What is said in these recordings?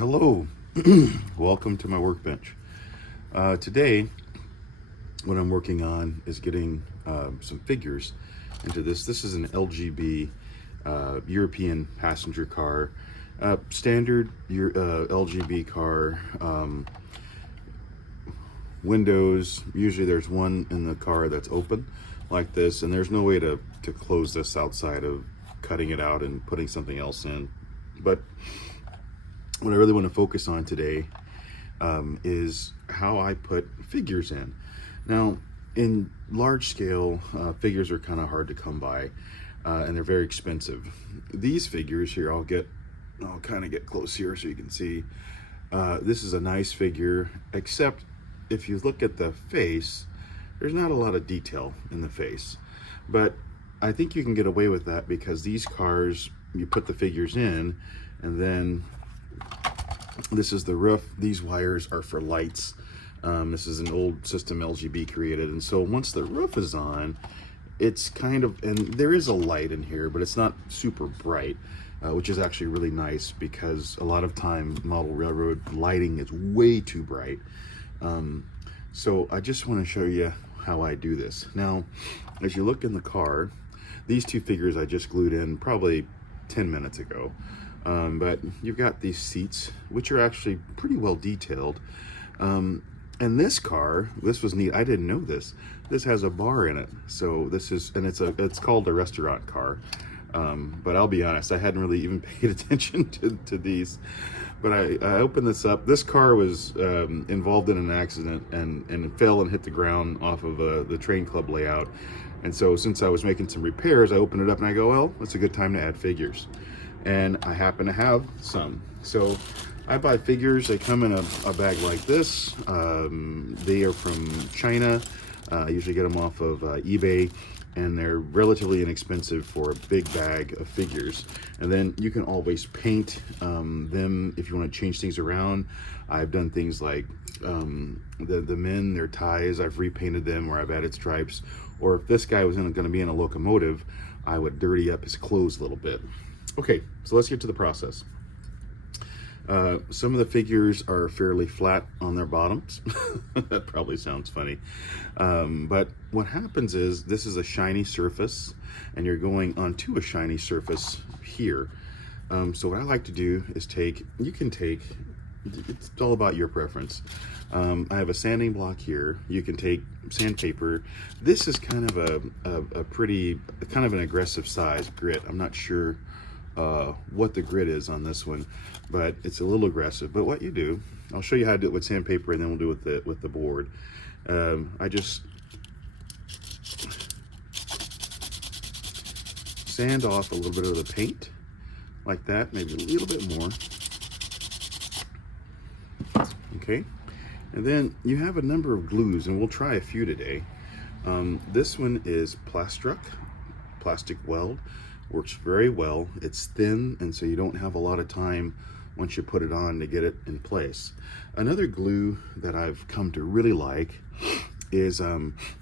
Hello, welcome to my workbench. Today, what I'm working on is getting some figures into this. This is an LGB European passenger car, standard LGB car. Windows, usually there's one in the car that's open like this, and there's no way to close this outside of cutting it out and putting something else in. But what I really want to focus on today is how I put figures in. Now, in large scale, figures are kind of hard to come by, and they're very expensive. These figures here, I'll kind of get close here so you can see. This is a nice figure, except if you look at the face, there's not a lot of detail in the face. But I think you can get away with that because these cars, you put the figures in, and then this is the roof. These wires are for lights. This is an old system LGB created, and so once the roof is on, it's kind of, and there is a light in here, but it's not super bright, which is actually really nice because a lot of time model railroad lighting is way too bright. So I just want to show you how I do this. Now, as you look in the car, these two figures I just glued in probably 10 minutes ago. But you've got these seats, which are actually pretty well detailed. And this car, this was neat. I didn't know this. This has a bar in it. So this is, and it's called a restaurant car. But I'll be honest, I hadn't really even paid attention to these. But I opened this up. This car was involved in an accident and fell and hit the ground off of the train club layout. And so since I was making some repairs, I opened it up and I go, well, it's a good time to add figures. And I happen to have some. So I buy figures. They come in a bag like this. They are from China. I usually get them off of eBay, and they're relatively inexpensive for a big bag of figures. And then you can always paint them if you want to change things around. I've done things like the men, their ties, I've repainted them, or I've added stripes. Or if this guy was going to be in a locomotive, I would dirty up his clothes a little bit. Okay, so let's get to the process. Some of the figures are fairly flat on their bottoms. That probably sounds funny. But what happens is this is a shiny surface and you're going onto a shiny surface here. So what I like to do is it's all about your preference. I have a sanding block here. You can take sandpaper. This is kind of a pretty, kind of an aggressive size grit. I'm not sure what the grit is on this one, but it's a little aggressive. But what you do, I'll show you how to do it with sandpaper, and then we'll do it with the board. I just sand off a little bit of the paint like that, maybe a little bit more. Okay, and then you have a number of glues, and we'll try a few today. This one is Plastruck, plastic weld. Works very well. It's thin, and so you don't have a lot of time once you put it on to get it in place. Another glue that I've come to really like is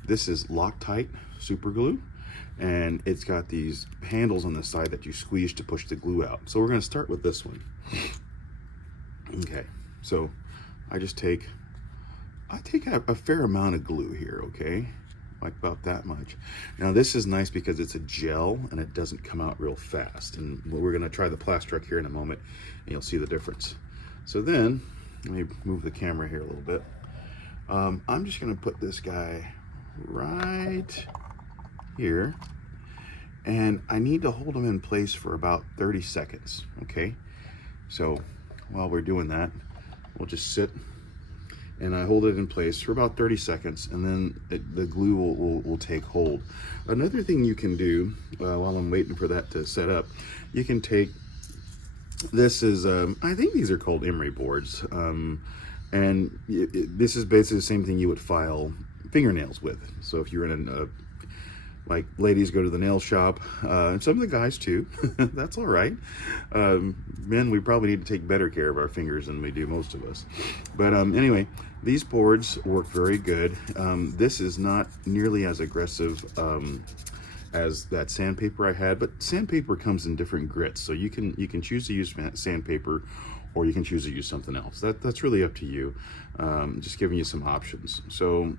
this is Loctite super glue, and it's got these handles on the side that you squeeze to push the glue out. So we're going to start with this one. Okay, so I take a fair amount of glue here, okay? Like about that much. Now this is nice because it's a gel and it doesn't come out real fast. And we're gonna try the Plastruck here in a moment and you'll see the difference. So then, let me move the camera here a little bit. I'm just gonna put this guy right here, and I need to hold him in place for about 30 seconds, okay? So while we're doing that, we'll just sit and I hold it in place for about 30 seconds, and then the glue will take hold. Another thing you can do while I'm waiting for that to set up, you can take, this is, I think these are called emery boards, and this is basically the same thing you would file fingernails with. So if you're in like ladies go to the nail shop, and some of the guys too, that's all right. Men, we probably need to take better care of our fingers than we do most of us. But anyway, these boards work very good. This is not nearly as aggressive as that sandpaper I had, but sandpaper comes in different grits, so you can choose to use sandpaper, or you can choose to use something else. That's really up to you. Just giving you some options. So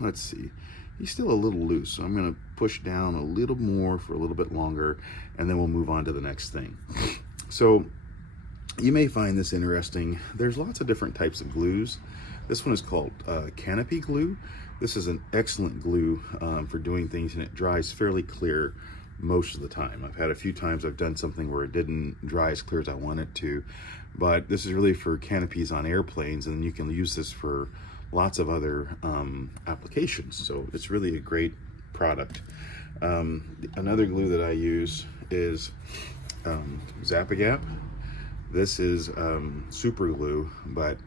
let's see. He's still a little loose, so I'm going to push down a little more for a little bit longer, and then we'll move on to the next thing. So you may find this interesting. There's lots of different types of glues. This one is called Canopy glue. This is an excellent glue for doing things, and it dries fairly clear most of the time. I've had a few times I've done something where it didn't dry as clear as I want it to, but this is really for canopies on airplanes, and you can use this for lots of other applications. So it's really a great product. Another glue that I use is Zap-A-Gap. This is super glue, but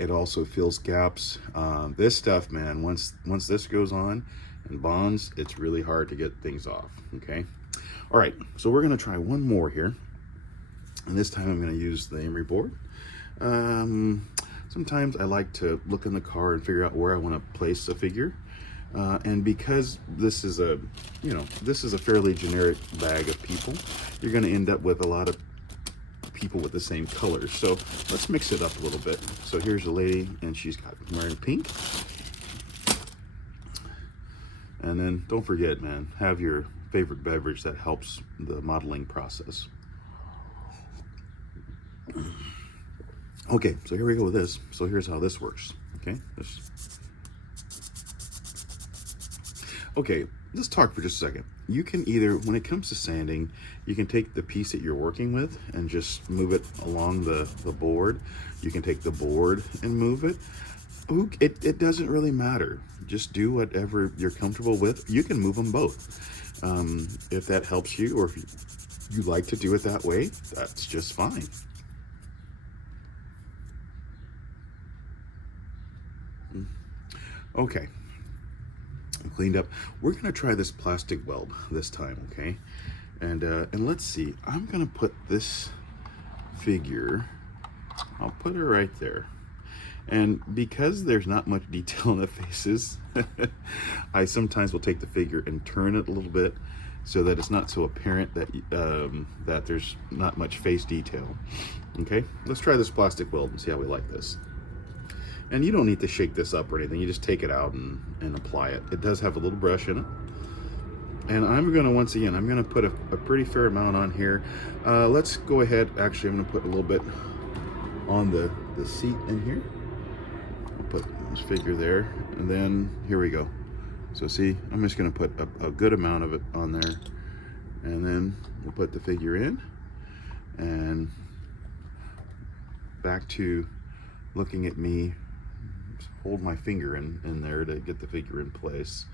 it also fills gaps. This stuff, man, once this goes on and bonds, it's really hard to get things off. Okay, all right, so we're gonna try one more here, and this time I'm gonna use the emery board. Sometimes I like to look in the car and figure out where I want to place a figure, and because this is a fairly generic bag of people, you're going to end up with a lot of people with the same colors. So let's mix it up a little bit. So here's a lady, and she's wearing pink. And then don't forget, man, have your favorite beverage that helps the modeling process. Okay, so here we go with this. So here's how this works. Okay, let's talk for just a second. You can either, when it comes to sanding, you can take the piece that you're working with and just move it along the board. You can take the board and move it. It doesn't really matter. Just do whatever you're comfortable with. You can move them both. If that helps you, or if you like to do it that way, that's just fine. Okay, I'm cleaned up. We're gonna try this plastic weld this time, okay? And let's see, I'm gonna put this figure, I'll put her right there. And because there's not much detail in the faces, I sometimes will take the figure and turn it a little bit so that it's not so apparent that that there's not much face detail. Okay, let's try this plastic weld and see how we like this. And you don't need to shake this up or anything. You just take it out and apply it. It does have a little brush in it. And I'm gonna, once again, I'm gonna put a pretty fair amount on here. Let's go ahead, actually I'm gonna put a little bit on the seat in here. I'll put this figure there, and then here we go. So see, I'm just gonna put a good amount of it on there, and then we'll put the figure in, and back to looking at me. Hold my finger in there to get the figure in place.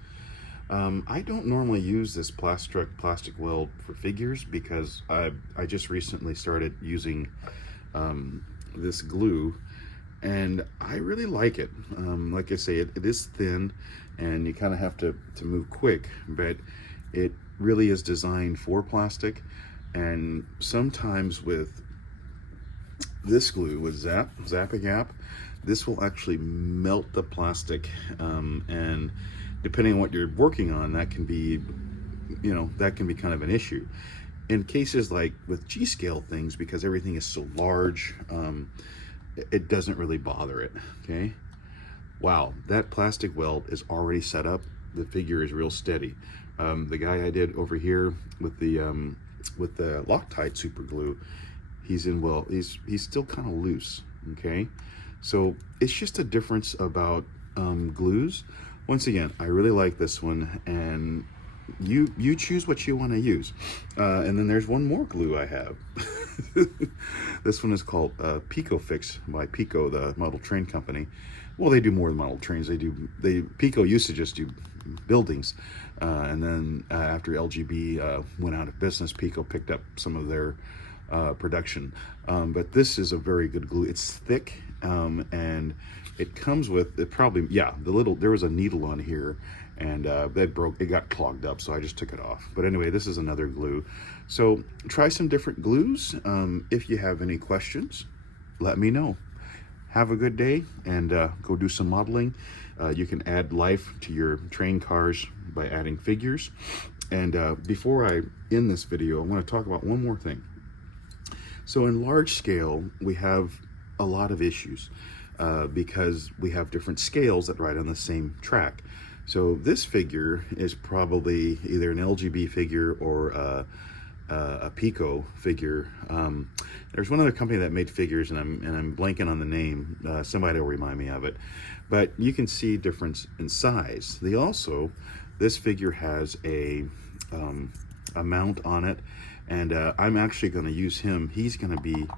I don't normally use this plastic weld for figures because I just recently started using this glue, and I really like it. Like I say, it is thin, and you kind of have to move quick, but it really is designed for plastic. And sometimes with this glue, with Zap-A-Gap, this will actually melt the plastic, and depending on what you're working on, that can be kind of an issue. In cases like with G-scale things, because everything is so large, it doesn't really bother it. Okay, wow, that plastic weld is already set up. The figure is real steady. The guy I did over here with the Loctite super glue, he's still kind of loose. Okay, so it's just a difference about glues. Once again, I really like this one, and you choose what you want to use. And then there's one more glue I have. This one is called Pico-Fix by Pico, the model train company. Well, they do more than model trains. Pico used to just do buildings, and then after LGB went out of business, Pico picked up some of their production. But this is a very good glue. It's thick, and it comes with there was a needle on here, and that broke. It got clogged up, so I just took it off. But anyway, this is another glue. So try some different glues. If you have any questions, let me know. have a good day and go do some modeling. You can add life to your train cars by adding figures. And before I end this video, I want to talk about one more thing. So in large scale, we have a lot of issues because we have different scales that ride on the same track. So this figure is probably either an LGB figure or a Pico figure. There's one other company that made figures, and I'm blanking on the name. Somebody will remind me of it. But you can see difference in size. This figure has a mount on it, and I'm actually going to use him. He's going to be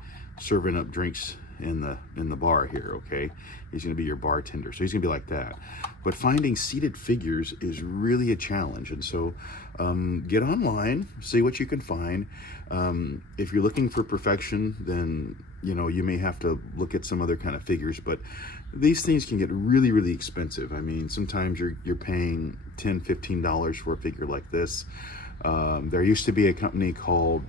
serving up drinks in the bar here. Okay, he's going to be your bartender, so he's going to be like that. But finding seated figures is really a challenge, and so get online, see what you can find. If you're looking for perfection, then you may have to look at some other kind of figures, but these things can get really, really expensive. I mean, sometimes you're paying $10-15 for a figure like this. There used to be a company called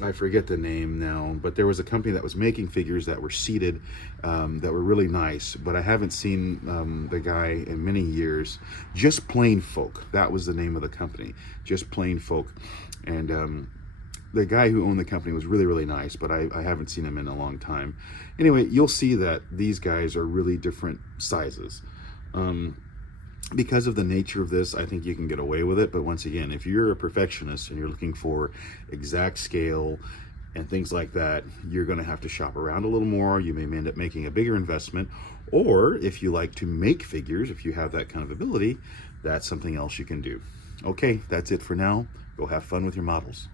I forget the name now, but there was a company that was making figures that were seated, that were really nice, but I haven't seen the guy in many years. Just Plain Folk, that was the name of the company, Just Plain Folk. And the guy who owned the company was really, really nice, but I haven't seen him in a long time. Anyway, you'll see that these guys are really different sizes. Because of the nature of this, I think you can get away with it. But once again, if you're a perfectionist and you're looking for exact scale and things like that, you're going to have to shop around a little more. You may end up making a bigger investment. Or if you like to make figures, if you have that kind of ability, that's something else you can do. Okay, that's it for now. Go have fun with your models.